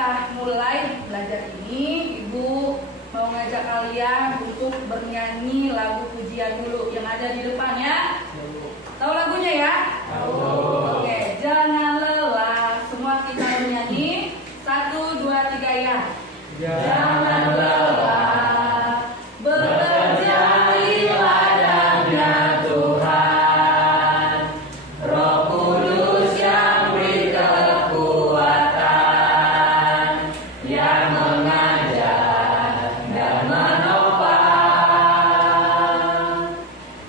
kita mulai belajar ini, Ibu mau ngajak kalian untuk bernyanyi lagu pujian dulu yang ada di depan ya. Tahu lagunya ya? Tahu. Oke, jangan lelah. Semua kita bernyanyi. 1, 2, 3 ya. Jangan lelah bekerja di ladangnya Tuhan. Roh Kudus yang beri kekuatan, yang mengajar dan menopang.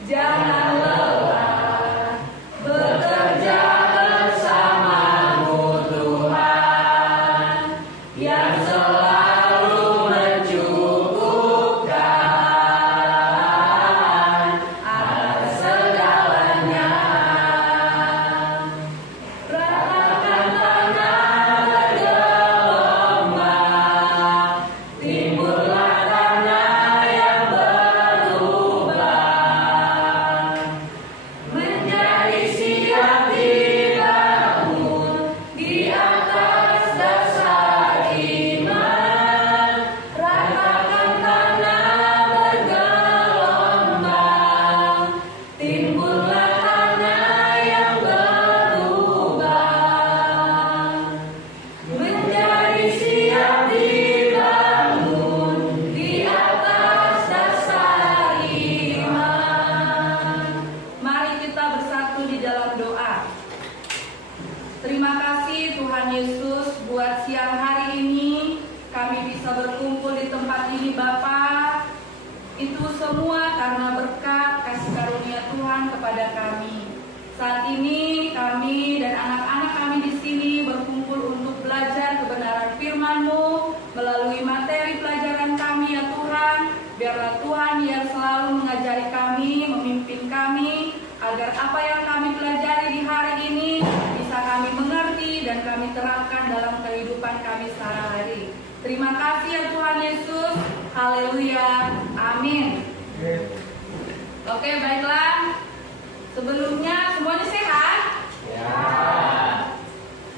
Jangan lelah bekerja bersamamu Tuhan, yang selalu mencukupkan atas segalanya. Ratakan tanah bergelombang, timbullah tanah yang berlubang, menjadi siap dibangun di atas dasar iman. Ratakan tanah bergelombang, timbullah tanah yang berlubang, menjadi siap dibangun di atas dasar iman. Mari kita bersatu di dalam doa. Terima kasih Tuhan Yesus buat siang hari ini kami bisa berkumpul di tempat ini Bapa. Itu semua karena berkat kasih karunia Tuhan kepada kami. Saat ini kami dan anak-anak kami di sini berkumpul untuk belajar kebenaran firman-Mu melalui materi pelajaran kami ya Tuhan. Biarlah Tuhan yang selalu mengajari kami, memimpin kami, agar apa yang kami pelajari di hari ini bisa kami mengerti dan kami terapkan dalam kehidupan kami sehari-hari. Terima kasih ya Tuhan Yesus. Haleluya. Amin. Oke, baiklah. Sebelumnya semuanya sehat? Ya.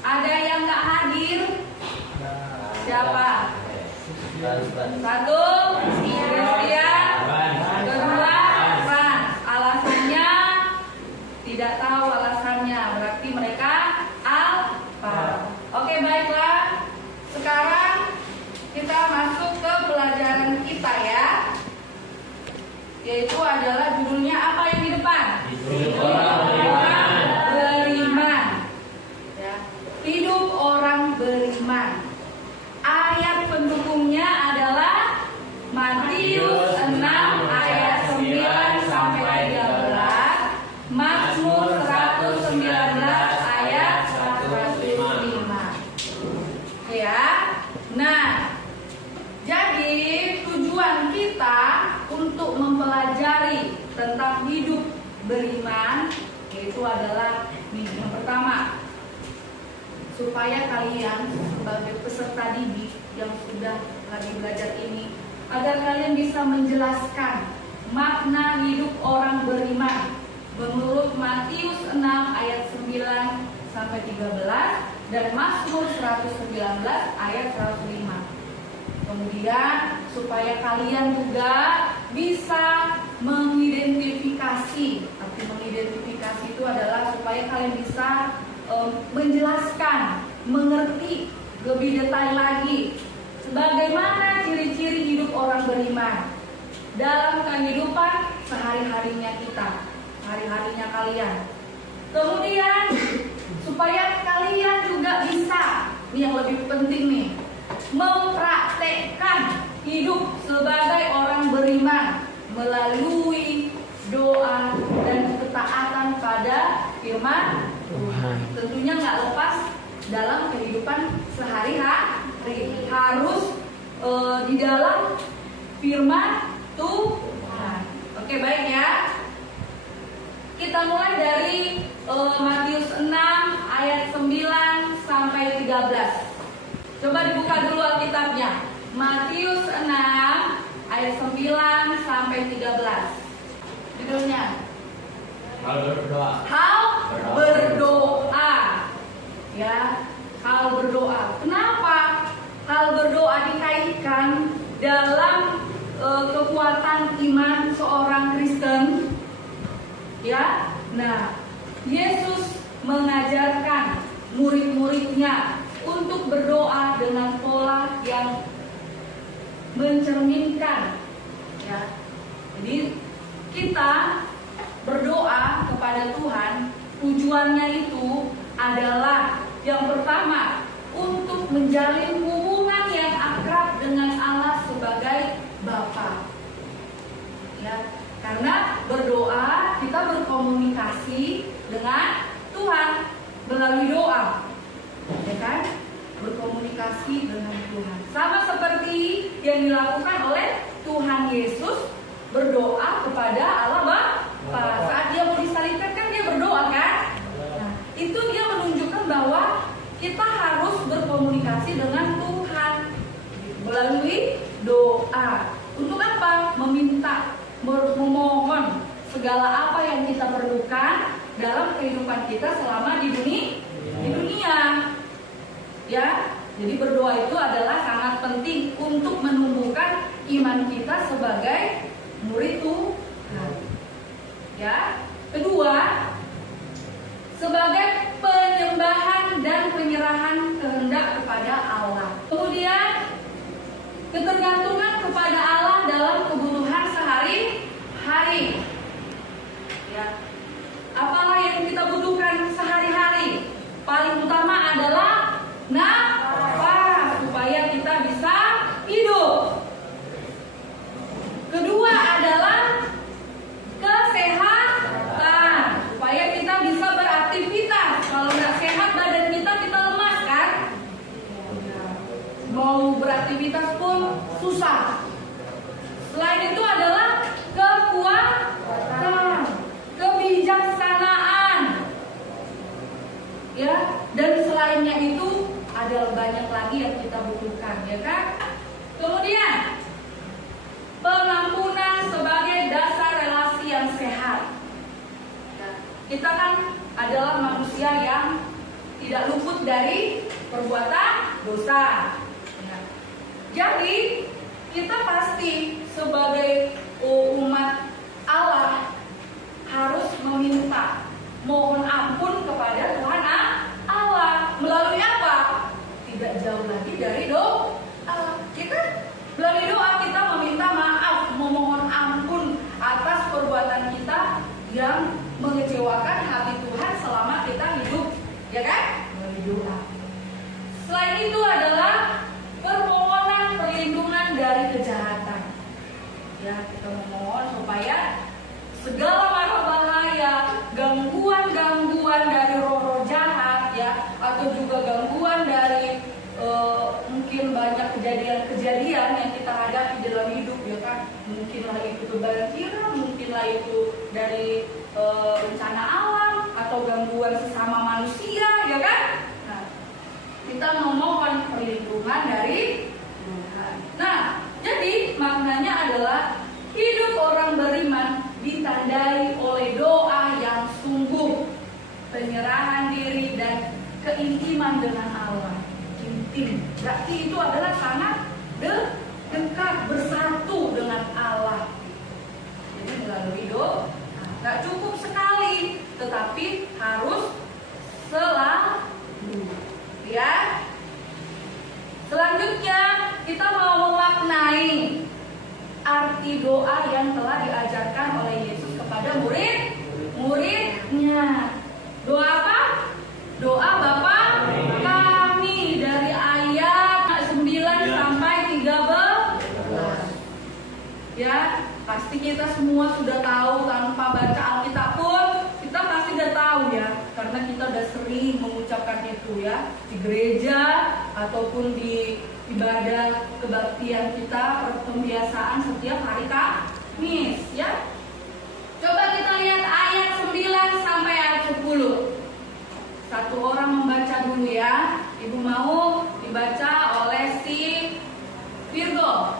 Ada yang nggak hadir? Siapa? Satu, Christian. Kedua, Frans. Alasannya tidak tahu alasannya, berarti mereka alfa. Oke, baiklah. Sekarang kita masuk ke pelajaran kita ya, yaitu adalah judulnya apa yang di depan? Hidup orang beriman. Ya. Hidup orang beriman. Ayat pendukungnya adalah Matius 6 ayat 9 sampai 13, Mazmur 119 ayat 105. Ya. Nah, jadi tujuan kita untuk mempelajari tentang hidup beriman yaitu adalah yang pertama, supaya kalian sebagai peserta didik yang sudah lagi belajar ini, agar kalian bisa menjelaskan makna hidup orang beriman menurut Matius 6 ayat 9 sampai 13 dan Mazmur 119 ayat 105. Kemudian supaya kalian juga bisa mengidentifikasi. Arti mengidentifikasi itu adalah supaya kalian bisa menjelaskan, mengerti lebih detail lagi bagaimana ciri-ciri hidup orang beriman dalam kehidupan sehari-harinya kita, sehari-harinya kalian. Kemudian supaya kalian juga bisa, ini yang lebih penting nih, mempraktekkan hidup sebagai orang beriman melalui doa dan ketaatan pada firman Tuhan. Tentunya nggak lepas dalam kehidupan sehari-hari, harus di dalam firman Tuhan. Oke, baik ya. Kita mulai dari Matius 6 ayat 9 sampai 13. Coba dibuka dulu Alkitabnya. Matius 6 ayat 9 sampai 13. Judulnya Hal berdoa. Hal berdoa. Ya, hal berdoa. Kenapa ajaran dalam kekuatan iman seorang Kristen, ya. Nah, Yesus mengajarkan murid-muridnya untuk berdoa dengan pola yang mencerminkan, ya. Jadi kita berdoa kepada Tuhan, tujuannya itu adalah yang pertama untuk menjalin hubungan yang akrab dengan Allah sebagai Bapa. Ya, karena berdoa kita berkomunikasi dengan Tuhan melalui doa, ya kan? Berkomunikasi dengan Tuhan. Sama seperti yang dilakukan oleh Tuhan Yesus berdoa kepada Allah Bapa. Saat dia mau disalibkan kan dia berdoa kan? Nah, itu dia menunjukkan bahwa kita harus berkomunikasi dengan Tuhan melalui doa. Untuk apa? Meminta, memohon segala apa yang kita perlukan dalam kehidupan kita selama di dunia. Ya, jadi berdoa itu adalah sangat penting untuk menumbuhkan iman kita sebagai murid Tuhan. Ya, kedua, sebagai penyembahan dan penyerahan kehendak kepada Allah. Kemudian ketergantungan kepada Allah dalam kebutuhan sehari-hari. Ya. Apalah yang kita butuhkan sehari-hari? Paling utama adalah nafas supaya kita bisa hidup. Kedua adalah kesehatan supaya kita bisa beraktivitas. Kalau nggak sehat badan kita lemas kan? Mau beraktivitas pun susah. Selain itu adalah kekuatan, kebijaksanaan, ya. Dan selainnya itu ada banyak lagi yang kita butuhkan, ya kan? Kemudian pengampunan sebagai dasar relasi yang sehat. Kita kan adalah manusia yang tidak luput dari perbuatan dosa. Jadi kita pasti sebagai umat Allah harus meminta, mohon ampun kepada Tuhan Allah. Melalui apa? Tidak jauh lagi dari doa. Kita melalui doa kita meminta maaf, memohon ampun atas perbuatan kita yang mengecewakan hati Tuhan selama kita hidup, ya kan? Melalui doa. Selain itu adalah permohonan perlindungan dari kejahatan. Ya, kita memohon supaya segala mara bahaya, gangguan-gangguan dari roh-roh jahat, ya, atau juga gangguan dari mungkin banyak kejadian-kejadian yang kita hadapi dalam hidup, ya kan? Mungkinlah itu kebanjiran, mungkinlah itu dari bencana alam atau gangguan sesama manusia, ya kan? Nah, kita memohon perlindungan dari Tuhan. Nah, jadi maknanya adalah hidup orang beriman ditandai oleh doa yang sungguh, penyerahan diri dan keintiman dengan Allah. Intim, berarti itu adalah sangat dekat, bersatu dengan Allah. Jadi melalui doa, nggak cukup sekali, tetapi harus selalu. Ya. Selanjutnya kita mau memaknai arti doa yang telah diajarkan oleh Yesus kepada murid-muridnya. Doa apa? Doa Bapa kami, dari ayat 9 sampai 13. Ya, pasti kita semua sudah tahu, tanpa baca Alkitab pun kita pasti sudah tahu ya, karena kita sudah sering mengucapkan itu ya di gereja ataupun di ibadah kebaktian kita, pembiasaan setiap hari Kamis ya. Coba kita lihat ayat 9 sampai ayat 10. Satu orang membaca dulu ya. Ibu mau dibaca oleh si Virgo.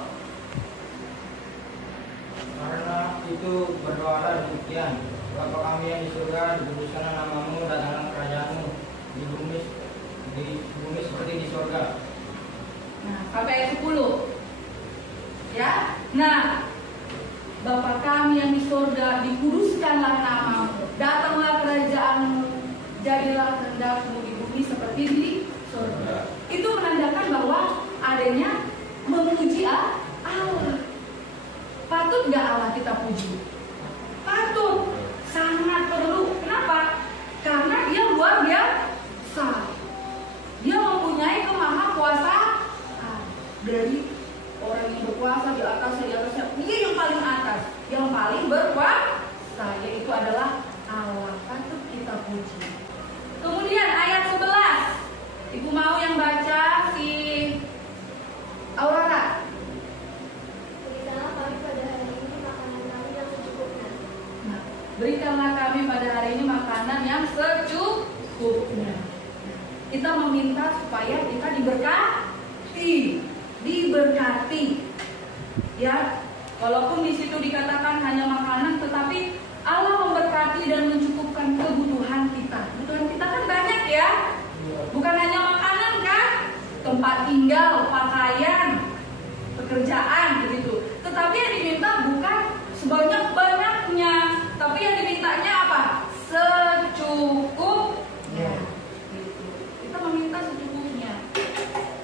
Karena itu berdoalah demikian, Bapa kami yang di surga, dikuduskanlah namamu, datanglah kerajaanmu di bumi seperti di surga. Nah, sampai ayat 10. Ya. Nah, Bapa kami yang di surga, dikuduskanlah namamu, datanglah kerajaanmu, jadilah kehendakmu di bumi seperti di surga. Itu menandakan bahwa adanya memuji Allah. Patut gak Allah kita puji? Patut, sangat perlu. Kenapa? Karena dia luar biasa. Dia mempunyai kemahakuasaan. Dari orang yang berkuasa di atasnya, dia yang paling atas, yang paling berkuasa, yaitu adalah Allah. Patut kita puji. Kemudian ayat 11, Ibu mau yang baca si Aurora. Berikanlah kami pada hari ini makanan kami yang secukupnya. Nah, berikanlah kami pada hari ini makanan yang secukupnya. Kita meminta supaya kita diberkati. Ya, walaupun di situ dikatakan hanya makanan, tetapi Allah memberkati dan mencukupkan kebutuhan kita. Kebutuhan kita kan banyak ya. Bukan hanya makanan kan, tempat tinggal, pakaian, pekerjaan begitu. Tetapi yang diminta bukan sebanyak-banyaknya, tapi yang dimintanya apa? Secukupnya. Gitu. Kita meminta secukupnya.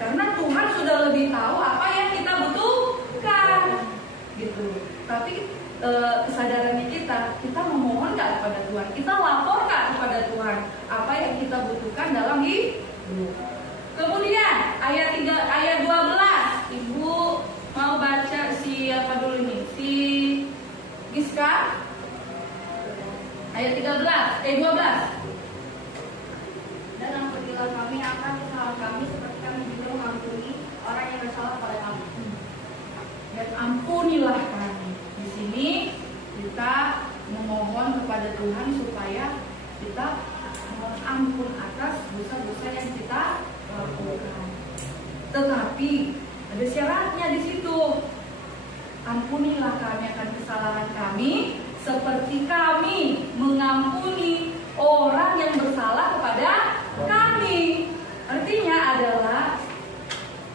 Karena Tuhan sudah lebih tahu apa yang kita butuhkan. Gitu. Tapi kesadarannya kita memohon nggak kepada Tuhan? Kita lapor nggak kepada Tuhan apa yang kita butuhkan dalam hidup? Kemudian ayat 12, Ibu mau baca siapa dulu ini? Si Giska. Ayat 12. Dan ampunilah kami akan kesalahan kami seperti kami juga mengampuni orang yang bersalah kepada kami. Dan ampunilah kami. Di sini kita memohon kepada Tuhan supaya kita mohon ampun atas dosa-dosa yang kita lakukan. Tetapi ada syaratnya di situ. Ampunilah kami akan kesalahan kami seperti kami mengampuni orang yang bersalah kepada kami. Artinya adalah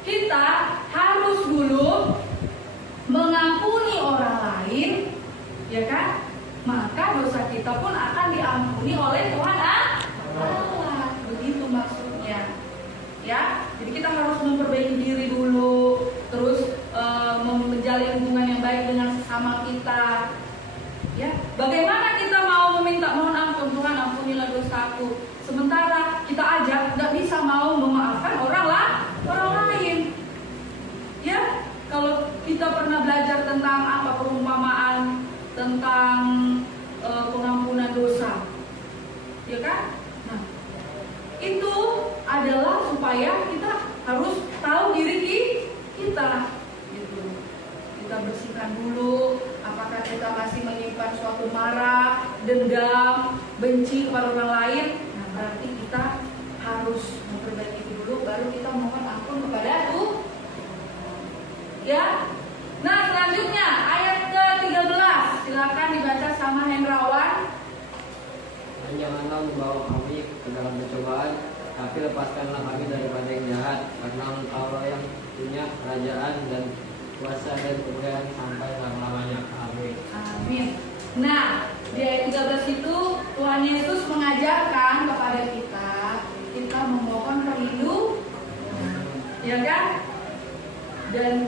kita harus dulu mengampuni orang lain, ya kan? Maka dosa kita pun akan diampuni oleh Tuhan Allah. Begitu maksudnya. Ya, jadi kita harus memperbaiki diri dulu, terus menjalin hubungan yang baik dengan sesama kita. Ya, bagaimana kita mau meminta mohon ampun, Tuhan ampunilah dosaku, sementara kita aja nggak bisa mau memaafkan orang lain. Ya, kalau kita pernah belajar tentang apa perumpamaan tentang pengampunan dosa, ya kan? Nah, itu adalah supaya kita harus tahu diri kita, gitu. Kita bersihkan dulu. Apakah kita masih menyimpan suatu marah, dendam, benci kepada orang lain? Nah, berarti kita harus memperbaiki dulu, baru kita mohon ampun kepada Tuhan. Ya. Nah, selanjutnya ayat ke-13. Silakan dibaca sama Hendrawan. Dan janganlah membawa kami ke dalam percobaan, tapi lepaskanlah kami daripada yang jahat, karena Engkau yang punya kerajaan dan kuasa dan kemuliaan sampai selama-lamanya. Amin. Amin. Nah, di ayat 13 itu Tuhan Yesus mengajarkan kepada kita memohon perlindungan, ya kan? Dan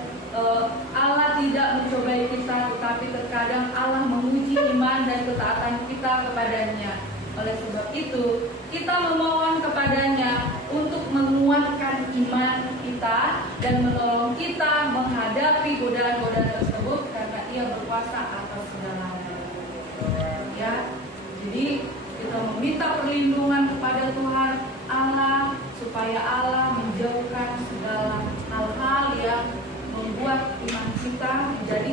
Allah tidak mencobai kita, tetapi terkadang Allah menguji iman dan ketaatan kita kepadanya. Oleh sebab itu, kita memohon kepadanya untuk menguatkan iman kita dan menolong kita menghadapi godaan-godaan tersebut, karena Ia berkuasa atas segalanya. Ya, jadi kita meminta perlindungan kepada Tuhan Allah supaya Allah menjauhkan segala hal-hal yang membuat iman kita menjadi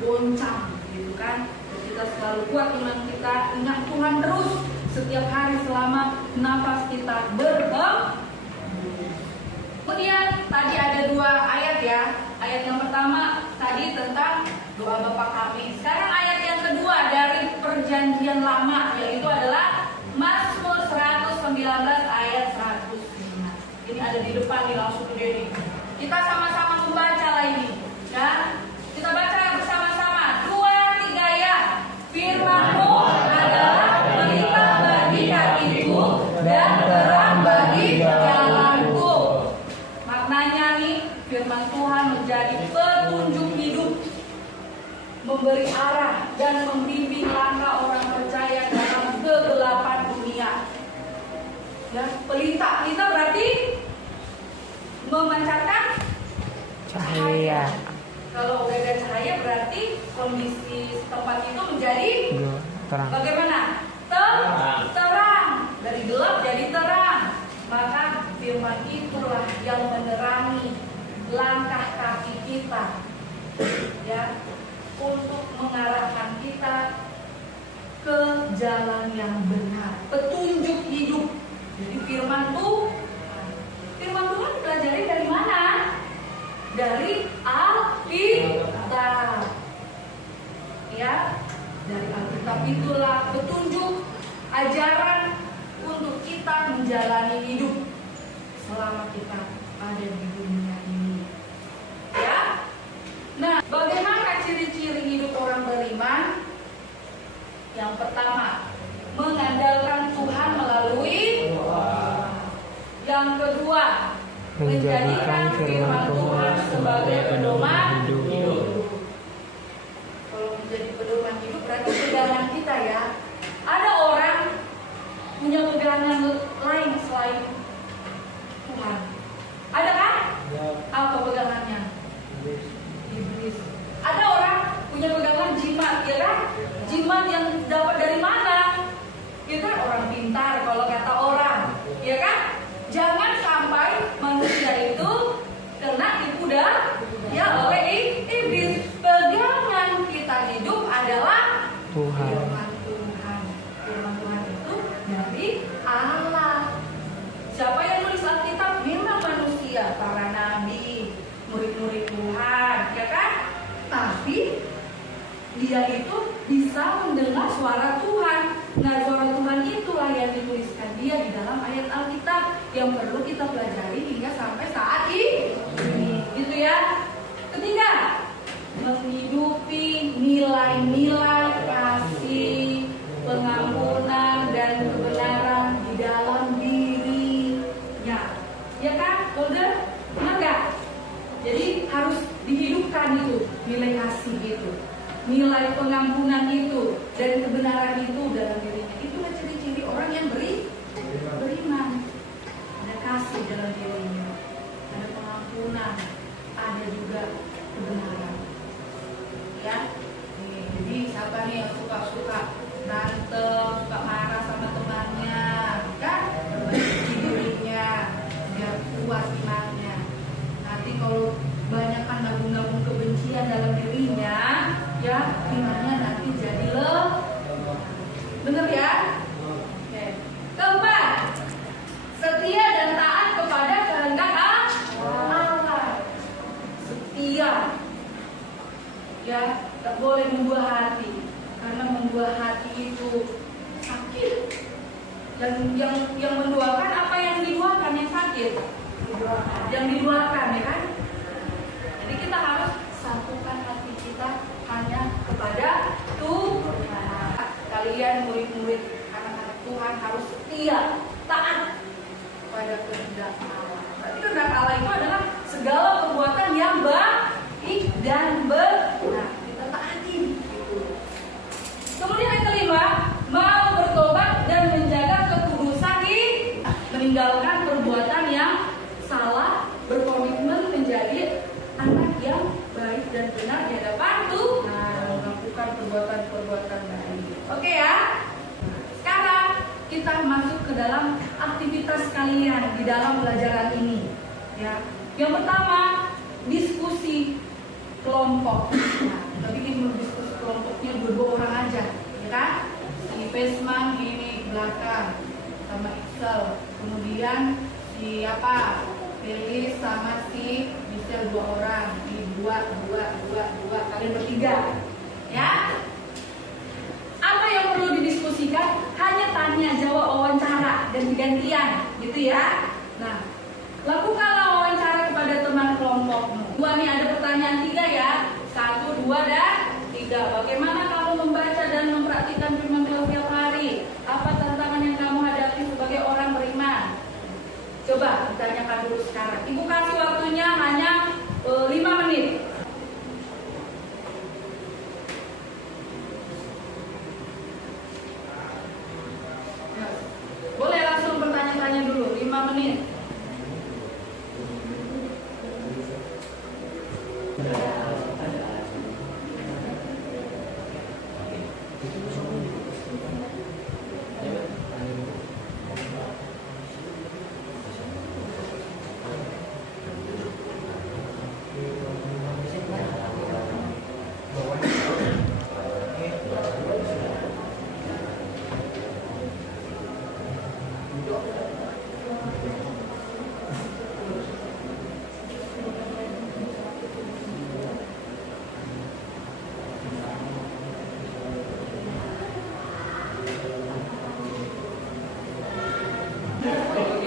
goncang, gitu kan? Kita selalu kuat iman kita, ingat Tuhan terus setiap hari selama nafas kita berhembus. Kemudian tadi ada 2 ayat ya. Ayat yang pertama tadi tentang doa Bapa kami. Sekarang ayat yang kedua dari Perjanjian Lama, yaitu adalah Mazmur 119 ayat 105. Ini ada di depan nih, langsung gede nih. Kita sama-sama membaca lah ini, ya. Kita baca bersama-sama. 2, 3 ya. Firman-Mu adalah pelita bagi kakiku dan terang bagi jalanku. Maknanya nih, firman Tuhan menjadi petunjuk hidup, memberi arah dan membimbing langkah orang percaya dalam kegelapan dunia. Ya, pelita berarti memancarkan Cahaya. Kalau udah ada cahaya berarti kondisi tempat itu menjadi Terang. bagaimana? Terang. Dari gelap jadi terang. Maka firman itulah yang menerangi langkah kaki kita, ya, untuk mengarahkan kita ke jalan yang benar, petunjuk hidup. Jadi firman Tuhan dipelajari dari mana? Dari Alkitab. Ya, dari Alkitab itulah petunjuk ajaran untuk kita menjalani hidup selama kita ada di dunia ini. Ya. Nah, bagaimana ciri-ciri hidup orang beriman? Yang pertama, mengandalkan Tuhan melalui. Yang kedua, menjadikan firman Tuhan sebagai pedoman hidup. Kalau menjadi pedoman hidup berarti pegangan kita ya. Ada orang punya pegangan lain selain Tuhan. Ada kan? Apa pegangannya? Iblis. Ada orang punya pegangan jimat, ya kan? Jimat yang dapat dari mana? Kita orang pintar kalau kata orang, ya kan? Jangan sampai manusia itu kena tipu daya oleh iblis. Pegangan kita hidup adalah Tuhan. firman Tuhan. Firman Tuhan itu dari Allah. Siapa yang nulis Alkitab? Memang manusia, para nabi, murid-murid Tuhan, ya kan? Tapi dia itu bisa mendengar suara Tuhan. Nah, suara Tuhan itulah yang dituliskan dia di dalam ayat Alkitab yang perlu kita pelajari hingga sampai saat ini. Gitu ya. Ketiga, menghidupi nilai-nilai kasih, pengampunan dan kebenaran di dalam dirinya. Ya kan? Benar? Benar nggak? Jadi harus dihidupkan itu nilai kasih itu, nilai pengampunan itu, dan kebenaran itu dalam dirinya. Itulah ciri-ciri orang yang beriman. Ada kasih dalam dirinya, ada pengampunan, ada juga kebenaran. Ya, jadi siapa nih yang suka berantem, suka marah sama temannya, kan? Perbaiki dirinya, biar kuat imannya. Nanti kalau banyakkan nabung-nabung kebencian dalam dirinya, ya imannya nanti jadi bener ya? Oke. Keempat, setia dan taat kepada kehendak Allah. Setia, ya, tak boleh membuah hati, karena membuah hati itu sakit. Dan yang menduakan apa yang diduakan yang sakit? Yang diduakan, ya kan? Jadi kita harus satukan hati kita hanya kepada Tuhan. Kalian murid-murid anak-anak Tuhan harus setia, taat pada kehendak Allah. Berarti kehendak Allah itu adalah segala perbuatan yang baik dan benar. Kita taati. Kemudian yang kelima, mau bertobat dan menjaga kekudusan meninggalkan perbuatan yang salah, berkomitmen menjadi anak yang baik dan benar di hadapan Tuhan, melakukan perbuatan-perbuatan baik. Oke ya. Sekarang kita masuk ke dalam aktivitas kalian di dalam pelajaran ini. Ya. Yang pertama, diskusi kelompok. Nah, kita bikin diskusi kelompoknya 2 orang aja, ya kan? Si Pesman ini belakang sama Excel. Kemudian siapa? Felis sama si Michelle 2 orang. Ini 2 kalian bertiga. Ya. Apa yang perlu didiskusikan? Hanya tanya jawab, wawancara dan gantian, gitu ya. Nah, lakukanlah wawancara kepada teman kelompok Ya, bagaimana kamu membaca dan mempraktikkan firman Tuhan setiap hari? Apa tantangan yang kamu hadapi sebagai orang beriman? Coba ditanyakan dulu sekarang. Ibu kasih waktunya hanya 5 menit. Ya, boleh langsung bertanya-tanya dulu, 5 menit.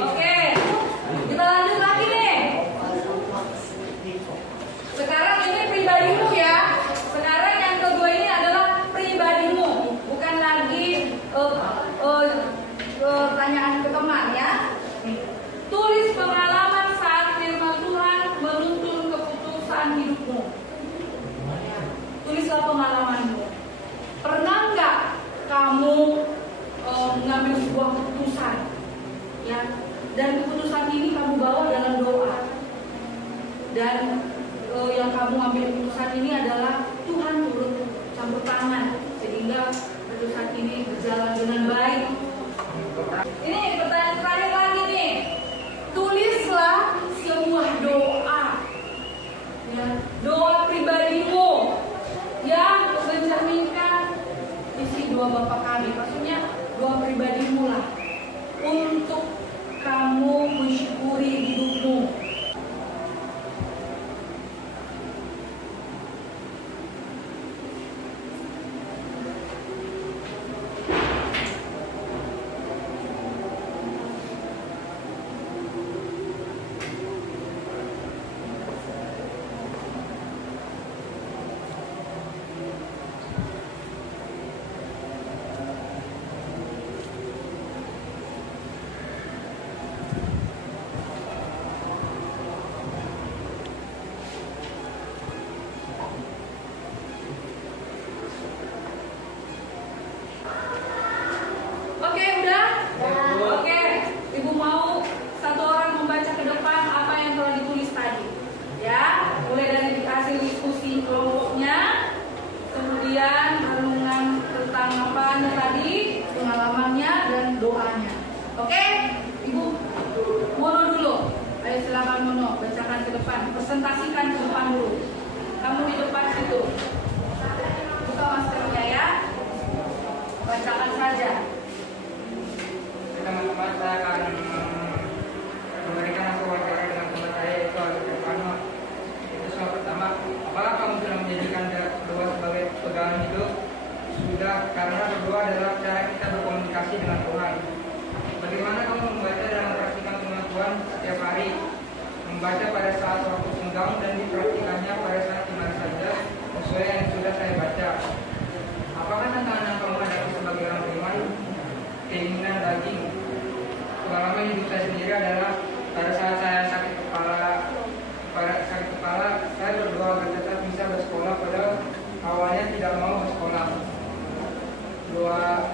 Oke, kita lanjut lagi nih. Sekarang ini pribadimu ya. Sekarang yang kedua ini adalah pribadimu, bukan lagi pertanyaan ke teman ya. Tulis pengalaman saat firman Tuhan menuntun keputusan hidupmu. Tulislah pengalamanmu. Pernah nggak kamu mengambil sebuah keputusan? Ya, dan keputusan ini kamu bawa dalam doa. Dan yang kamu ambil keputusan ini adalah Tuhan turut campur tangan sehingga keputusan ini berjalan dengan baik. Ini pertanyaan terakhir lagi nih. Tulislah sebuah doa. Ya, doa pribadimu yang mencerminkan isi doa Bapa Kami. Maksudnya doa pribadimu lah. Untuk kamu mensyukuri hidupmu. Oke, udah? Oke, Ibu mau satu orang membaca ke depan apa yang telah ditulis tadi. Ya, mulai dari hasil diskusi kelompoknya, kemudian renungan tentang apanya tadi, pengalamannya dan doanya. Oke, Ibu Mono dulu. Ayo silakan Mono, bacakan ke depan, presentasikan ke depan dulu. Kamu di depan situ. Buka maskernya ya. Bacakan saja. Teman-teman, saya akan memberikan hasil wawancara dengan teman saya yaitu Alif Irfano. Itu soal pertama, apakah kamu sudah menjadikan berdoa sebagai pegangan hidup? Sudah, karena berdoa adalah cara kita berkomunikasi dengan Tuhan. Bagaimana kamu membaca dan mempraktikkan firman Tuhan setiap hari? Membaca pada saat waktu senggang dan dipraktikannya pada saat di mana saja sesuai yang sudah saya baca. Apakah tantangan yang kamu hadapi sebagai orang beriman? Keinginan daging. Pengalaman hidup saya sendiri adalah pada saat saya sakit kepala, saya berdoa agar tetap bisa bersekolah padahal awalnya tidak mau bersekolah. Doa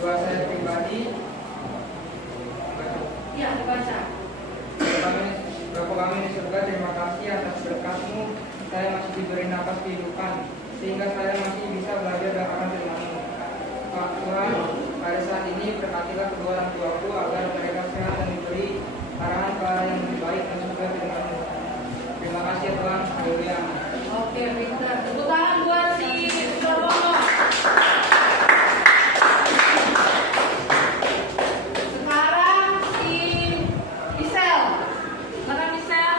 saya pribadi. Ya, dibaca. Bapa kami di surga, terima kasih atas berkat-Mu. Saya masih diberi nafas kehidupan sehingga saya masih bisa belajar dan akan firman-Mu. Pak Tuhan, pada saat ini berkatilah kedua orang tuaku agar mereka sehat dan diberi arahan ke arah yang lebih baik dan juga firman-Mu. Terima kasih ya Tuhan. Haleluya. Oke, pintar. Tepuk tangan buat si Sarwono. Sekarang si Isel. Mana Isel?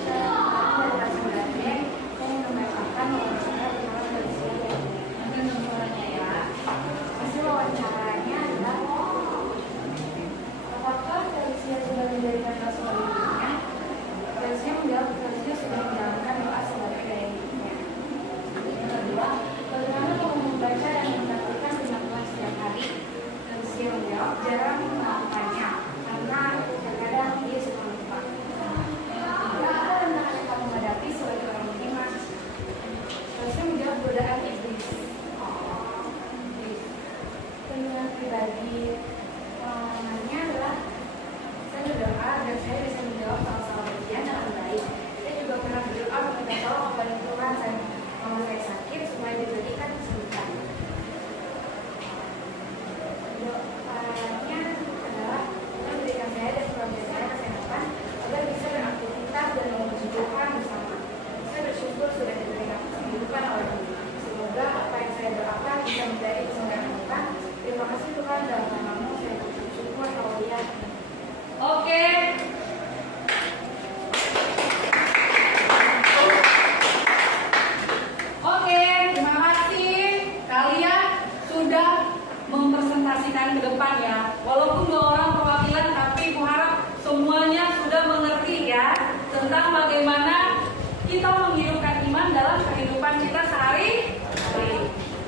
Saya mengatakan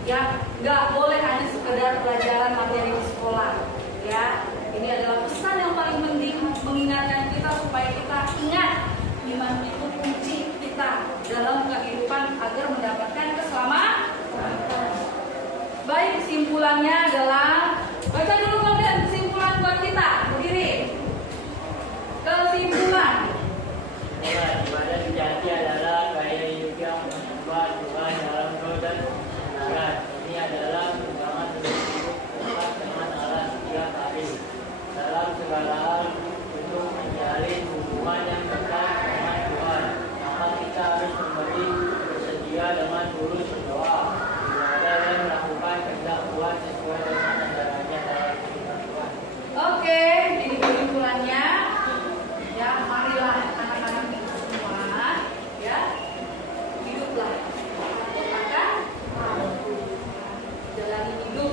Ya, nggak boleh hanya sekedar pelajaran materi di sekolah. Ya, ini adalah pesan yang paling penting mengingatkan kita supaya kita ingat iman itu kunci kita dalam kehidupan agar mendapatkan keselamatan. Baik, kesimpulannya adalah baca dulu kemudian kesimpulan buat kita berdiri. Kesimpulan. Ibadah sejati adalah gaya hidup yang menyembah Tuhan dalam roh dan kebenaran. Ini adalah perjuangan untuk hidup dekat dengan Allah setiap hari. Dalam segala hal untuk menjalin hubungan yang dekat dengan Tuhan, maka kita harus memberi bersedia dengan tulus berdoa, beribadah dan melakukan kehendak Tuhan sesuai dengan ajarannya dalam firman Tuhan. Oke, jadi kesimpulannya ya marilah anak-anak kita semua ya hiduplah takut akan Tuhan. Jalani hidup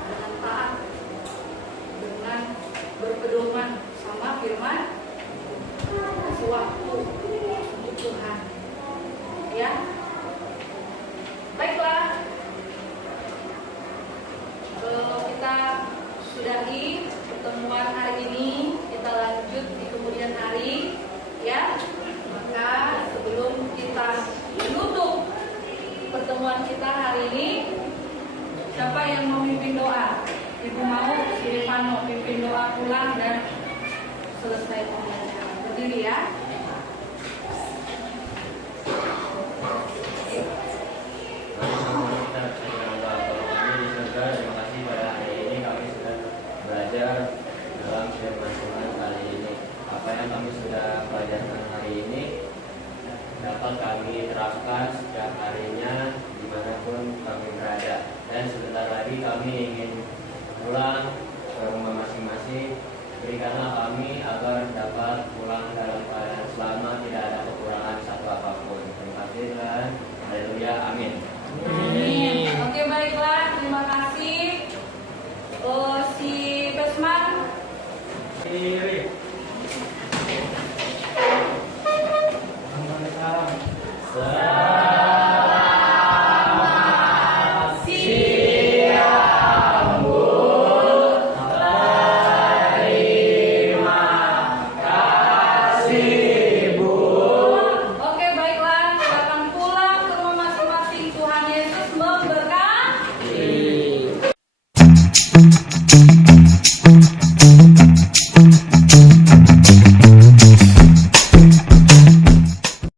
dengan taat, dengan berpedoman sama firman, kasih waktu untuk Tuhan. Ya, baiklah. Kita sudahi pertemuan hari ini, kita lanjut di kemudian hari ya. Maka sebelum kita menutup pertemuan kita hari ini, siapa yang memimpin doa? Ibu mau, Silvano pimpin doa pulang dan selesai pembelajaran. Berdiri ya. Terima kasih pada hari ini kami sudah belajar dalam firman Tuhan kali ini. Apa yang kami sudah pelajarkan hari ini dapat kami terapkan setiap harinya dimanapun kami berada. Dan sebentar lagi kami ingin pulang ke rumah masing-masing. Berikanlah kami agar dapat pulang dalam keadaan selamat, tidak ada kekurangan satu apapun. Terima kasih Tuhan. Haleluya. Amin. Amin. Oke, baiklah, terima kasih. Si Besman. Kiri.